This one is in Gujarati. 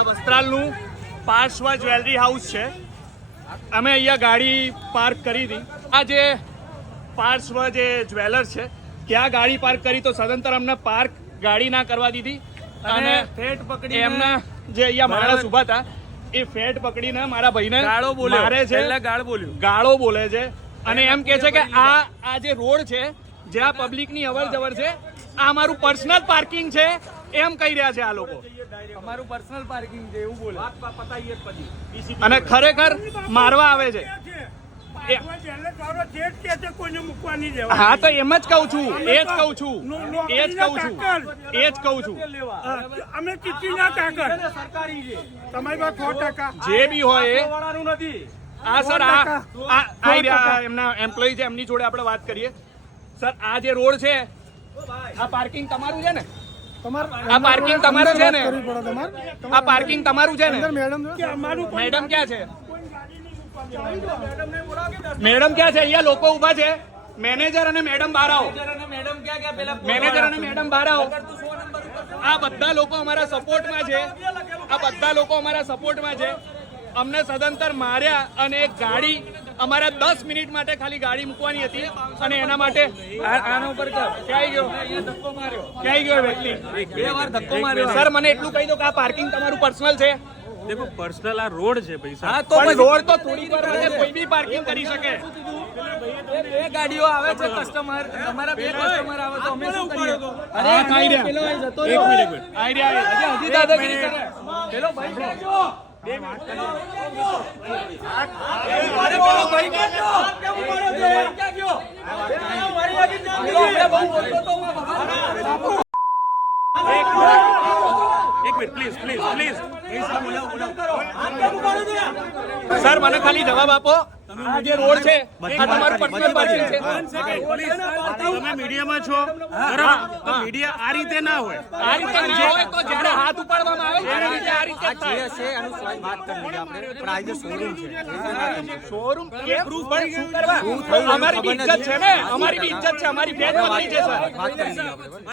આ વસ્ત્રાલનું પાર્શ્વ જ્વેલરી હાઉસ છે. અમે અહીંયા ગાડી પાર્ક કરી હતી. આ જે પાર્શ્વ જે જ્વેલર્સ છે ત્યાં ગાડી પાર્ક કરી તો સદંતર અમને પાર્ક ગાડી ના કરવા દીધી અને ફેટ પકડી એમના જે અહીંયા માણસ ઉભા હતા એ ફેટ પકડીને મારા ભાઈને ગાળો મારે છે. ગાળો બોલે છે અને એમ કે છે કે આ જે રોડ છે જ્યાં પબ્લિકની અવર જવર છે આ અમારું પર્સનલ પાર્કિંગ છે એમ કહી રહ્યા છે આ લોકો. અમારું પર્સનલ પાર્કિંગ છે એવું બોલે અને ખરેખર મારવા આવે છે. હા તો એમ જ કહું છું, એ જ કહું છું. અમે કિચીના કાગળ તમારી પાસે 100% જે બી હોય આ સર આ એમના એમ્પ્લોય છે એમની જોડે આપણે વાત કરીએ. સર આ જે રોડ છે આ પાર્કિંગ તમારું છે ને? આ પાર્કિંગ તમારું છે ને? આ પાર્કિંગ તમારું છે ને? મેડમ ક્યાં છે? મેડમ ક્યાં છે? અહીંયા લોકો ઉભા છે. મેનેજર અને મેડમ બહાર આવો. મેનેજર અને મેડમ બહાર આવો. આ બધા લોકો અમારા સપોર્ટમાં છે. આ બધા લોકો અમારા સપોર્ટમાં છે. અમને સદંતર માર્યા અને એક ગાડી અમારા 10 મિનિટ માટે ખાલી ગાડી મૂકવાની હતી અને એના માટે આના ઉપર ક્યાં ગયો વ્યક્તિ 2 વાર ધક્કો માર્યો. સર મને એટલું કહી દો કે આ પાર્કિંગ તમારું પર્સનલ છે? દેખો પર્સનલ આ રોડ છે પૈસા. હા તો રોડ તો થોડી વાર માટે કોઈ બી પાર્કિંગ કરી શકે. બે ગાડીઓ આવે છે કસ્ટમર, તમારા 2 કસ્ટમર આવે તો અમે શું કરીએ? અરે કાઈ રહ્યા પેલો અહીં જતો એક મિનિટ આઈડિયા હજી દાદાગીરી કરે. પેલો ભાઈ ક્યાં ગયો? સર મને ખાલી જવાબ આપો. આ જે રોડ છે આ તમારું પર્સનલ પાર્કિંગ છે? તમે મીડિયામાં છો બરાબર, તો મીડિયા આ રીતે ના હોય. આ રીતે ના હોય તો જ્યારે હાથ ઉપાડવામાં આવે ત્યારે રીતે આ રીતે થાય. શોરૂમ કે પ્રૂફ પણ શું કરવા? અમારી બી ઇજ્જત છે ને, અમારી બી ઇજ્જત છે, અમારી ફેટ બદલી છે સર.